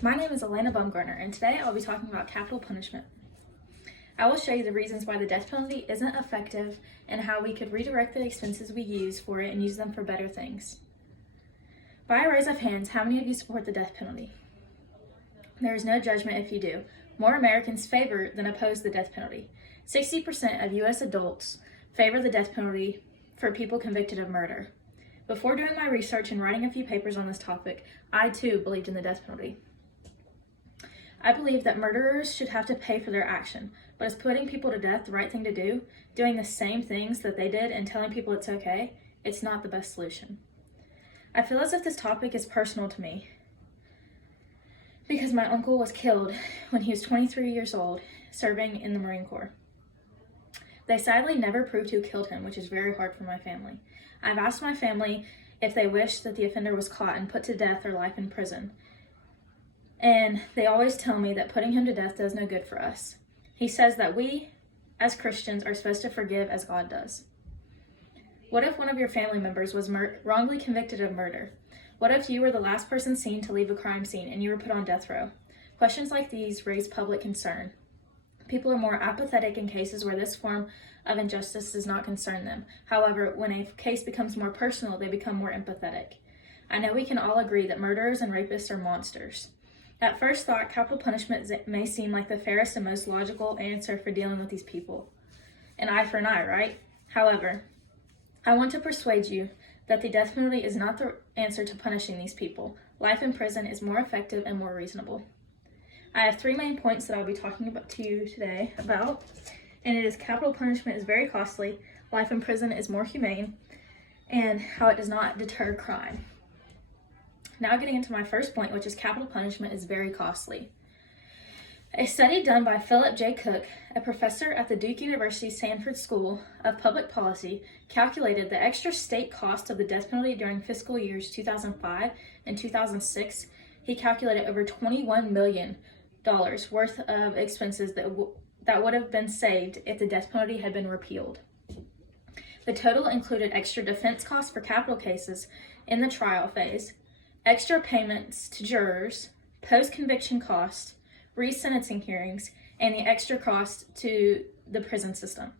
My name is Elena Bumgarner, and today I'll be talking about capital punishment. I will show you the reasons why the death penalty isn't effective and how we could redirect the expenses we use for it and use them for better things. By a raise of hands, how many of you support the death penalty? There is no judgment if you do. More Americans favor than oppose the death penalty. 60% of U.S. adults favor the death penalty for people convicted of murder. Before doing my research and writing a few papers on this topic, I too believed in the death penalty. I believe that murderers should have to pay for their action, but is putting people to death the right thing to do? Doing the same things that they did and telling people it's okay? It's not the best solution. I feel as if this topic is personal to me because my uncle was killed when he was 23 years old, serving in the Marine Corps. They sadly never proved who killed him, which is very hard for my family. I've asked my family if they wish that the offender was caught and put to death or life in prison. And they always tell me that putting him to death does no good for us. He says that we, as Christians, are supposed to forgive as God does. What if one of your family members was wrongly convicted of murder? What if you were the last person seen to leave a crime scene and you were put on death row? Questions like these raise public concern. People are more apathetic in cases where this form of injustice does not concern them. However, when a case becomes more personal, they become more empathetic. I know we can all agree that murderers and rapists are monsters. At first thought, capital punishment may seem like the fairest and most logical answer for dealing with these people. An eye for an eye, right? However, I want to persuade you that the death penalty is not the answer to punishing these people. Life in prison is more effective and more reasonable. I have 3 main points that I'll be talking about to you today about, and it is capital punishment is very costly, life in prison is more humane, and how it does not deter crime. Now getting into my first point, which is capital punishment is very costly. A study done by Philip J. Cook, a professor at the Duke University Sanford School of Public Policy, calculated the extra state cost of the death penalty during fiscal years 2005 and 2006. He calculated over $21 million worth of expenses that would have been saved if the death penalty had been repealed. The total included extra defense costs for capital cases in the trial phase, extra payments to jurors, post-conviction costs, resentencing hearings, and the extra cost to the prison system.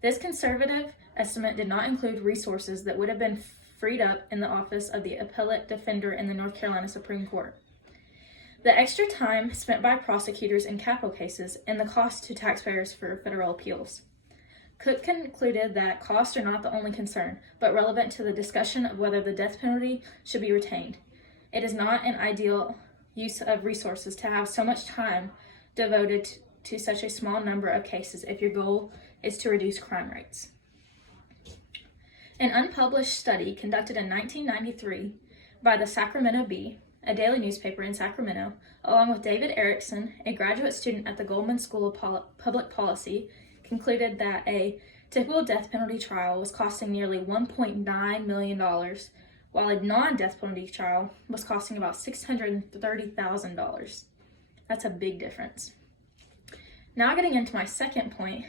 This conservative estimate did not include resources that would have been freed up in the office of the appellate defender in the North Carolina Supreme Court. The extra time spent by prosecutors in capital cases and the cost to taxpayers for federal appeals. Cook concluded that costs are not the only concern, but relevant to the discussion of whether the death penalty should be retained. It is not an ideal use of resources to have so much time devoted to such a small number of cases if your goal is to reduce crime rates. An unpublished study conducted in 1993 by the Sacramento Bee, a daily newspaper in Sacramento, along with David Erickson, a graduate student at the Goldman School of Public Policy, concluded that a typical death penalty trial was costing nearly $1.9 million, while a non-death penalty trial was costing about $630,000. That's a big difference. Now getting into my second point,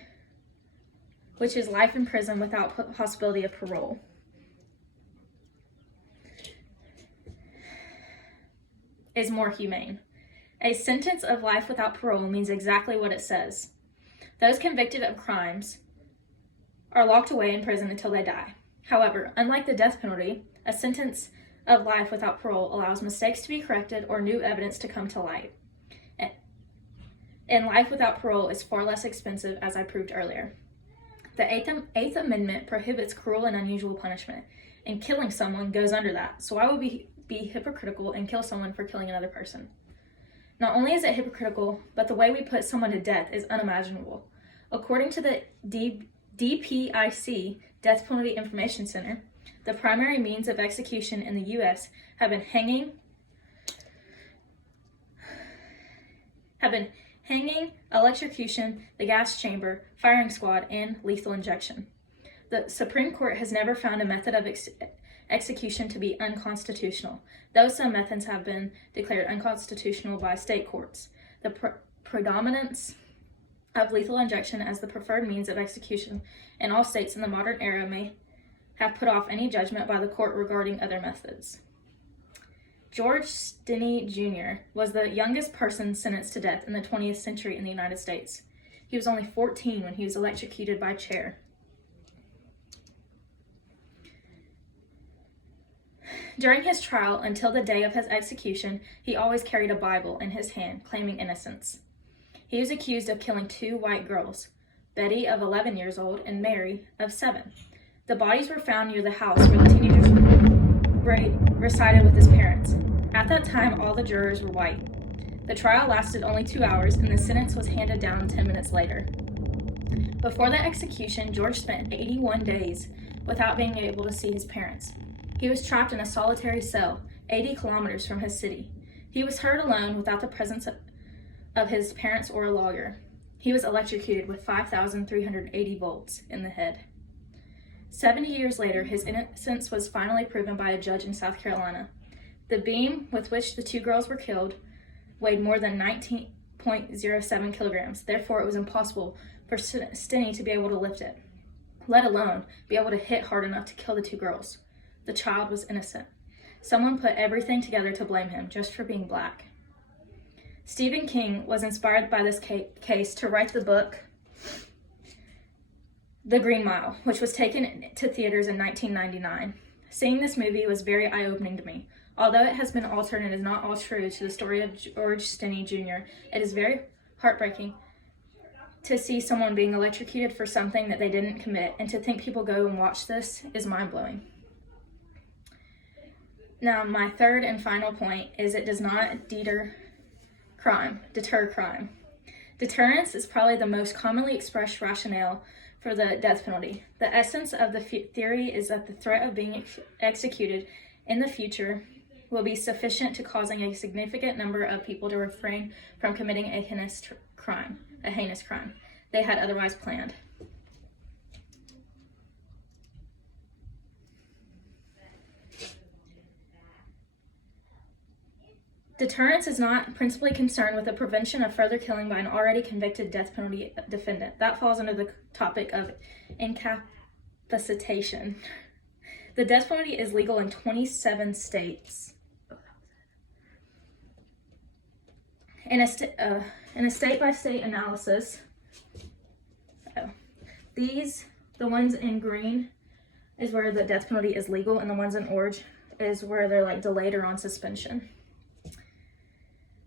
which is life in prison without possibility of parole. Is more humane. A sentence of life without parole means exactly what it says. Those convicted of crimes are locked away in prison until they die. However, unlike the death penalty, a sentence of life without parole allows mistakes to be corrected or new evidence to come to light. And life without parole is far less expensive, as I proved earlier. The Eighth Amendment prohibits cruel and unusual punishment, and killing someone goes under that. So I would be hypocritical and kill someone for killing another person. Not only is it hypocritical, but the way we put someone to death is unimaginable. According to the DPIC, Death Penalty Information Center, the primary means of execution in the U.S. have been hanging, electrocution, the gas chamber, firing squad, and lethal injection. The Supreme Court has never found a method of execution to be unconstitutional, though some methods have been declared unconstitutional by state courts. The predominance of lethal injection as the preferred means of execution in all states in the modern era may have put off any judgment by the court regarding other methods. George Stinney Jr. was the youngest person sentenced to death in the 20th century in the United States. He was only 14 when he was electrocuted by a chair. During his trial until the day of his execution, he always carried a Bible in his hand, claiming innocence. He was accused of killing 2 white girls, Betty of 11 years old and Mary of 7. The bodies were found near the house where the teenagers resided with his parents. At that time, all the jurors were white. The trial lasted only 2 hours, and the sentence was handed down 10 minutes later. Before the execution, George spent 81 days without being able to see his parents. He was trapped in a solitary cell, 80 kilometers from his city. He was heard alone without the presence of his parents or a lawyer. He was electrocuted with 5,380 volts in the head. 70 years later, his innocence was finally proven by a judge in South Carolina. The beam with which the 2 girls were killed weighed more than 19.07 kilograms. Therefore, it was impossible for Stinney to be able to lift it, let alone be able to hit hard enough to kill the 2 girls. The child was innocent. Someone put everything together to blame him just for being black. Stephen King was inspired by this case to write the book The Green Mile, which was taken to theaters in 1999. Seeing this movie was very eye-opening to me. Although it has been altered and is not all true to the story of George Stinney Jr., it is very heartbreaking to see someone being electrocuted for something that they didn't commit, and to think people go and watch this is mind-blowing. Now, my third and final point is it does not deter crime. Deterrence is probably the most commonly expressed rationale for the death penalty. The essence of the theory is that the threat of being executed in the future will be sufficient to causing a significant number of people to refrain from committing a heinous crime they had otherwise planned. Deterrence is not principally concerned with the prevention of further killing by an already convicted death penalty defendant. That falls under the topic of incapacitation. The death penalty is legal in 27 states. In a state-by-state analysis, the ones in green is where the death penalty is legal, and the ones in orange is where they're like delayed or on suspension.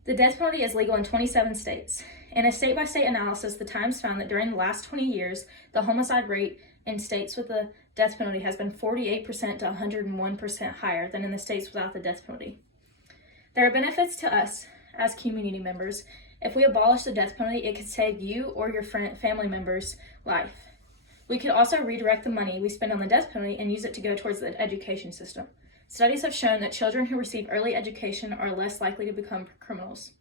The death penalty is legal in 27 states. In a state-by-state analysis, the Times found that during the last 20 years, the homicide rate in states with the death penalty has been 48% to 101% higher than in the states without the death penalty. There are benefits to us as community members. If we abolish the death penalty, it could save you or your family member's life. We could also redirect the money we spend on the death penalty and use it to go towards the education system. Studies have shown that children who receive early education are less likely to become criminals.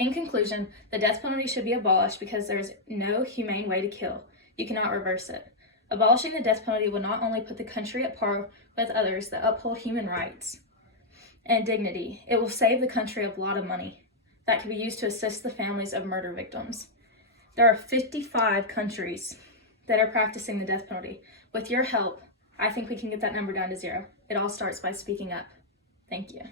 In conclusion, the death penalty should be abolished because there is no humane way to kill. You cannot reverse it. Abolishing the death penalty would not only put the country at par with others that uphold human rights and dignity, it will save the country a lot of money that can be used to assist the families of murder victims. There are 55 countries that are practicing the death penalty. With your help, I think we can get that number down to 0. It all starts by speaking up. Thank you.